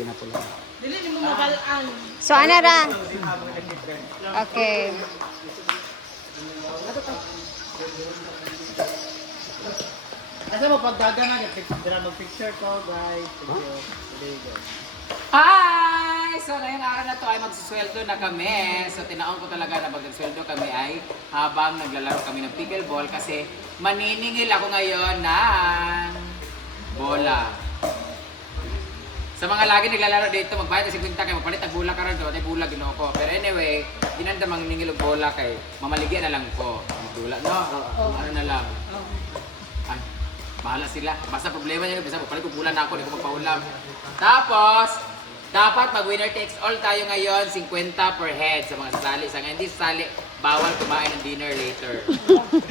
pinapula. Dili ni mo mabalaan. So, ano ra? Okay. Asa mo pagdaga na, mag-picture ko, guys. Thank you. Hi! So, ngayong araw na to ay magsusweldo na kami. So, tinaon ko talaga na pag nagsweldo kami ay habang naglalaro kami ng pickleball kasi maniningil ako ngayon ng bola. Sa mga lagi naglalaro dito, magbayad na 50 kayo, magpalit ang bola ka rin doon, ay bola ginoo ko. Pero anyway, ginanda manginingil og bola kay mamaligyan na lang ko. Magdula, no? Ano na lang. Ay, bahala sila. Basta problema niya, basta magpalit ko bola na ako, hindi ko magpaulam. Tapos, dapat mag-winner takes all tayo ngayon, 50 per head sa mga sasali. Sa ngayon, hindi sasali, bawal kumain ng dinner later.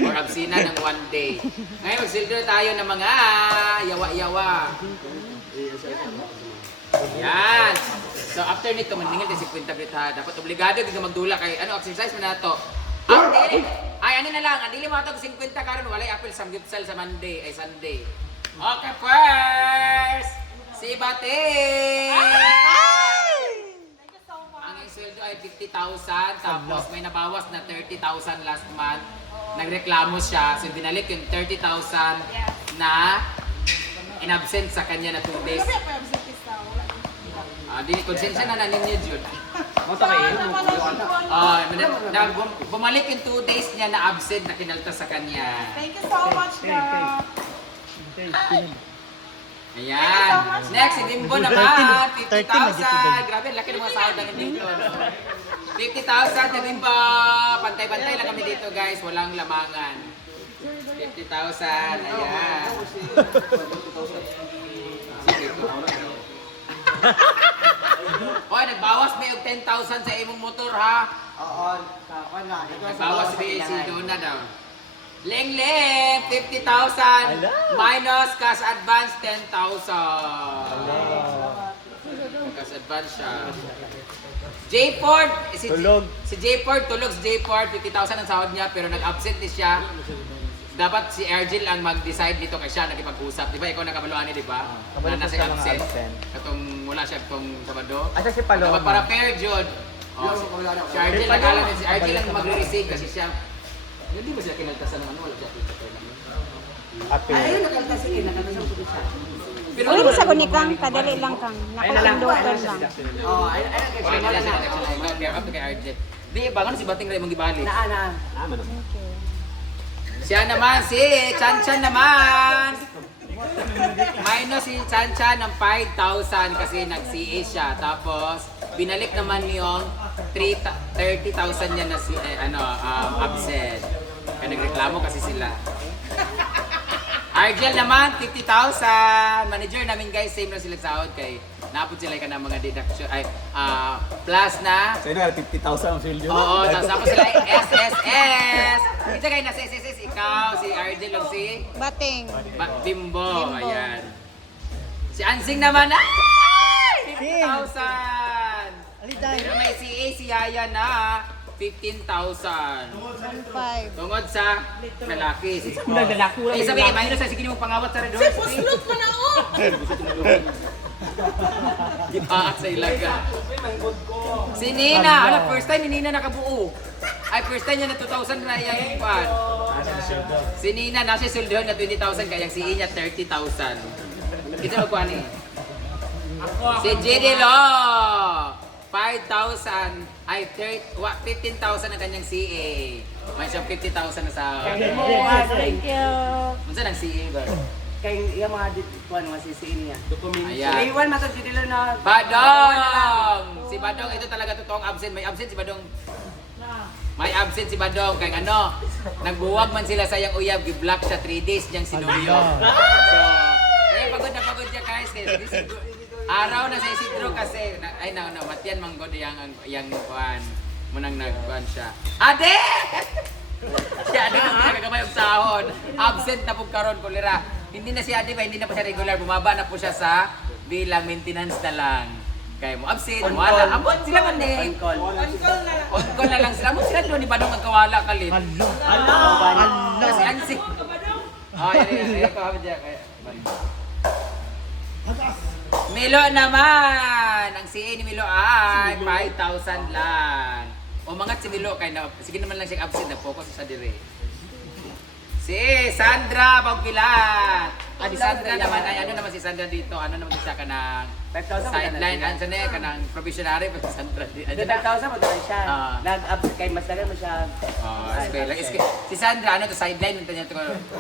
Or absina ng one day. Ngayon, magsildo tayo ng mga yawa-yawa. Yan. So, after nito, maningil tayo 50 bit ha. Dapat obligado ka magdula kay ano, exercise mo na to. Ang dili. Ay, ano na lang, ang dili mo ito 50 karon walay apple sa gipsal sa Monday, ay Sunday. Okay, first! Si Bating! Ang sweldo ay 50,000, tapos may nabawas na 30,000 last month. Nagreklamo siya, so binalik yung 30,000 na in-absent sa kanya na 2 days. Di konsensya na ninyo, Jude. Bumalik yung 2 days niya na absent na kinalta sa kanya. Thank you so much, girl. Ayan. Next, si Bimbo naman. 50,000. Grabe, laki ng mga sahod namin dito. 50,000 na Bimbo. Pantay-pantay lang kami dito, guys. Walang lamangan. 50,000. Ayan. Hoy, nagbawas may og 10,000 sa imong motor, ha? Oo, wala. Nagbawas si Donna daw. Leng-leng, 50,000 minus cash advance 10,000. Cash advance siya. J Ford, si J Ford tulog si J Ford 50,000 ang sahod niya pero nag-absent din siya. Dapat si Ergil ang mag-decide dito kay siya nakipag-usap. Di ba ikaw nakabaluan di ba? Na nasa absent. Katong wala siya itong Sabado. Asa si Paloma? Dapat para fair, Jod. Si Ergil nagkala si Ergil ang mag-receive kasi siya. Hindi ba siya kinaltasan ng ano? Wala siya Ape. Ayun, nakaltas sige, nakaltas ko siya. Uy, sa kunikang, kadali lang kang. Nakapindutan lang. Oh, ayun Wala siya nag-check up kay Ergil. Di ba si Bating Ray mong gibali? na. Siya naman si Chanchan naman. Minus si Chanchan ng 5,000 kasi nag-CA siya. Tapos binalik naman yung 30,000 niya na si absent. Kaya nagreklamo kasi sila. Argel naman 50,000. Manager namin guys, same na sila sahod kay napod sila ka ng mga deduction ay plus na. So yun, 50,000 ang sweldo. Oo, tapos sila SSS. Ito kayo nasa SSS, ikaw, si Argel o si Bating. Bimbo. Ayan. Si Ansing naman, ay! 50,000. Pero may CA si Yaya na 15,000. 5. Tungod sa lalaki. Eh, sabi, minus na sige mong pangawat sa redor. Puslot pa na oh. Gipaak sa ilaga. Si Nina, first time ni Nina nakabuo. Ay, first time niya na 2,000 na iyang ipan. Si Nina, nasa suldohan na 20,000, kaya si Inya 30,000. Kita magkuhan eh. Si JD Lo, 5,000, ay 15,000 ang kanyang CA. May siyang 50,000 na sa... Thank you. Unsa nang CA ba? Kay iya mga ditwan mga sisiin niya. Ayan. Iwan matag dilo na. Badong! Si Badong, ito talaga totoong absent. May absent si Badong. May absent si Badong. Kaya ano, nagbuwag man sila sa iyang uyab, gi-block siya 3 days niyang sinuyo. So, pagod na pagod siya guys. Araw na sa Isidro kasi, ay matyan manggod yang kuan. Munang nagkuan siya. Ade! Si Ade kung nagkakamay ang sahod. Absent na po karon kulira. Hindi na si Ade ba, hindi na po siya regular. Bumaba na po siya sa bilang maintenance na lang. Kaya mo absent, wala. Abot sila man eh. On call na lang sila. Abot sila doon ni Badong magkawala kalit. Kasi ansik. Oh, yan. Ikaw kami dyan. Milo naman! Ang CA ni Milo ay 5,000 lang. O mangat si Milo, kaya na, sige naman lang siya absent, na-focus sa dire. Si Sandra Pagpilat! Si Sandra naman, ay ano naman si Sandra dito? Ano naman siya ka ng 5,000 sideline? Ano siya ka ng provisionary? Si Sandra. Ito 5,000 mo dahil siya. Ah. Nag-absent kay mas tagal mo siya. Eskwela. Si Sandra, ano to, sideline? Ito niya ito,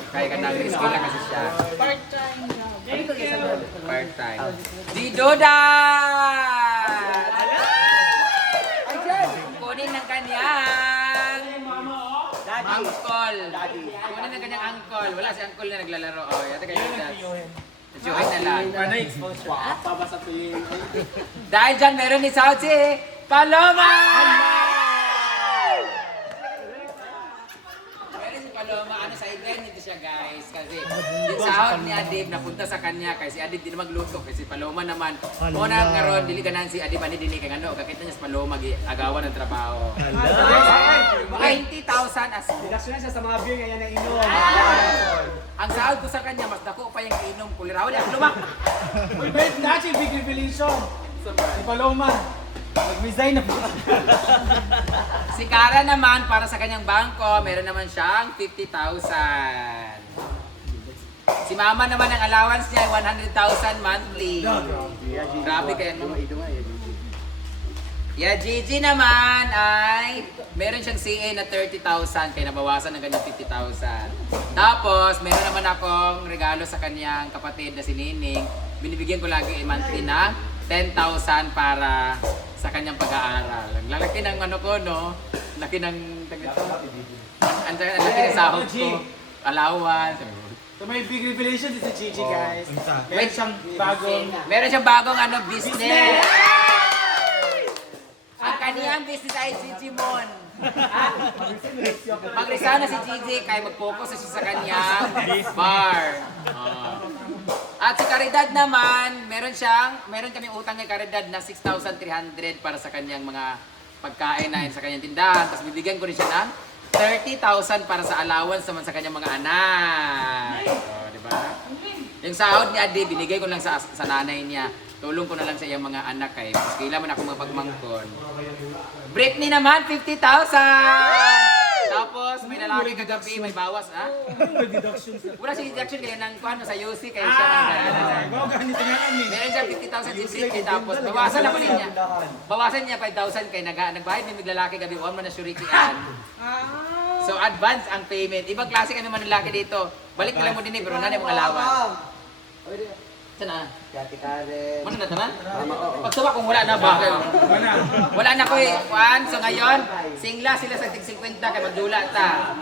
kaya ka ng eskwela kasi siya. Part-time na. Ano ito kay Sandra? Part-time. Si Dodan! Ay, dyan! Kunin ng kanyang Daddy. angkol. Daddy. Kunin ng kanyang angkol. Wala si angkol na naglalaro. Oh, yata kayo dyan. Join na lang. Paano exposure? Paba sa tuloy. Dahil dyan, meron ni Sauchi Paloma! Meron si Paloma. Ano, sideline nito siya, guys. Kasi yung sahod ni Adib napunta sa kanya. Kasi si Adib di na magluto. Kasi si Paloma naman. Una nga ron, dili ka si Adib. Ani dili ka ano. Kakita niya si Paloma. Agawan ng trabaho. 20,000 as Relasyon siya sa mga beer, kaya nainom. ang sahod ko sa kanya, mas dako pa yung inom ko. Liraw niya, lumak! Uy, bet na siya, big revelation. Si Paloma. Mag-resign na po. Si Cara naman, para sa kanyang bangko, meron naman siyang 50,000. Si Mama naman, ang allowance niya ay 100,000 monthly. Grabe kaya no? Yeah, Gigi naman ay meron siyang CA na 30,000 kaya nabawasan ng kanyang 50,000. Tapos, meron naman akong regalo sa kanyang kapatid na si Nining. Binibigyan ko lagi monthly na 10,000 para sa kanyang pag-aaral. Ang lalaki ng ano ko, no? Laki ng ang laki ng sahod ko. Allowance. So may big revelation din si Gigi, guys. Meron siyang bagong... Meron siyang bagong ano, business. Ang kaniyang business ay Gigi Mon. Mag-resign na si Gigi kaya mag-focus na siya sa kanyang bar. At si Caridad naman, meron kaming utang kay Caridad na 6,300 para sa kanyang mga pagkain na sa kanyang tindahan. Tapos bibigyan ko rin siya ng 30,000 para sa allowance naman sa kanyang mga anak. Di ba? Yung sahod ni Adi, binigay ko lang sa nanay niya. Tulong ko na lang sa iyang mga anak kay mas kailangan ako mapagmangkon. Britney naman, 50,000! Tapos may lalaki kagabi, may bawas, ha? Wala siya deduction kaya nang kuhan sa UC kaya siya meron siya 50,000 si Britney tapos bawasan ako niya. Bawasan niya 5,000 kay nagbayad ni lalaki gabi, huwag mo na syurikian. So advance ang payment. Ibang klase kami man lalaki dito. Balik na lang mo din pero nanay mong alawan. Sana. Kati Karen. Ano na tanan? Pagsuba kung wala na ba? Wala na ko Juan. So ngayon, singla sila sa tig 50 kay magdula ta.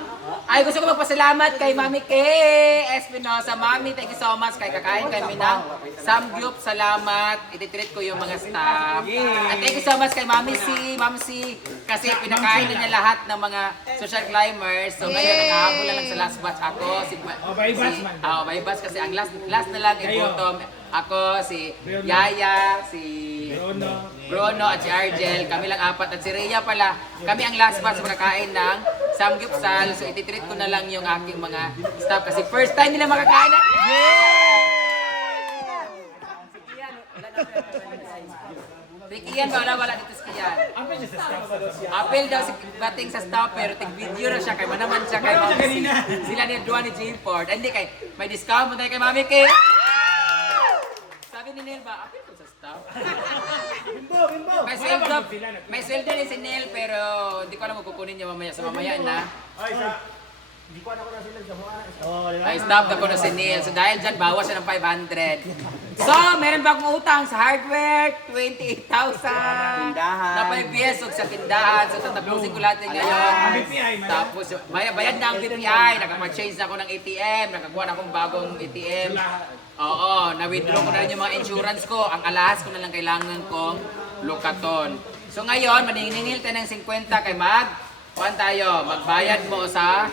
Ay gusto ko magpasalamat kay Mami K. Espinosa. Mami, thank you so much kay kakain kami ng samgyup. Salamat. Ititreat ko yung mga staff. At thank you so much kay Mami C. Kasi pinakain na niya lahat ng mga social climbers. So ngayon, nag-ahabol na lang sa last batch ako. By batch kasi ang last na lang ay bottom. Ako, si Yaya, si Bruno at si Argel. Kami lang apat at si Rhea pala. Kami ang last batch makakain ng samgyupsal. So ititreat ko na lang yung aking mga staff kasi first time nila makakain na. Rikian ba? Wala dito si Kian. Apel daw si bating sa staff pero tig-video na siya kay manaman siya kay Mami. Sila ni Duan ni Jimford. Hindi kay may discount mo tayo kay Mami K. Sabi ni Neil ba, apil ko sa staff? May sweldo ni si Neil pero hindi ko alam kung kukunin niya mamaya. So mamaya na. Hindi ko anak ko na sila sa mga Ay, stop na ko na si Neil. So dahil dyan, bawas siya ng 500. So, meron ba akong utang sa hardware? 28,000. Na 5 pesos sa tindahan. So, tatapusin ko lahat ngayon. Tapos, bayad na ang BPI. Nakapag-change na ako ng ATM. Nakakuha na akong bagong ATM. Oo, na-withdraw ko na rin yung mga insurance ko. Ang alahas ko na lang kailangan kong lokaton. So, ngayon, maniningil tayo ng 50 kay Kuan tayo, magbayad mo sa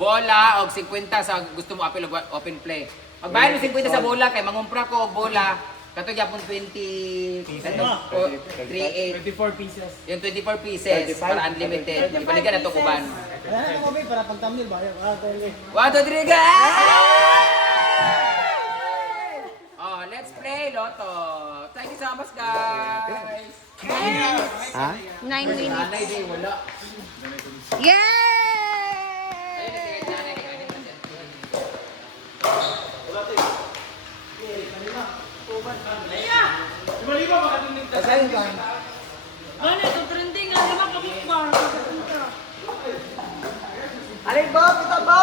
bola o 50 sa gusto mo apil open play. Magbayad mo 50 sa bola kay mangumpra ko og bola kato gyapon 24 pieces. Yung 24 pieces para unlimited. Ibalikan na to kuban. Ano mo ba para pag thumbnail ba? Wato Driga. Oh, let's play. Lotto. Thank you so much, guys. Ha? 9 minutes. Nanay day, wala. Yay! Kasayin ka. Ano ito trending nga naman kabukbar. Alin ba? Kita ba?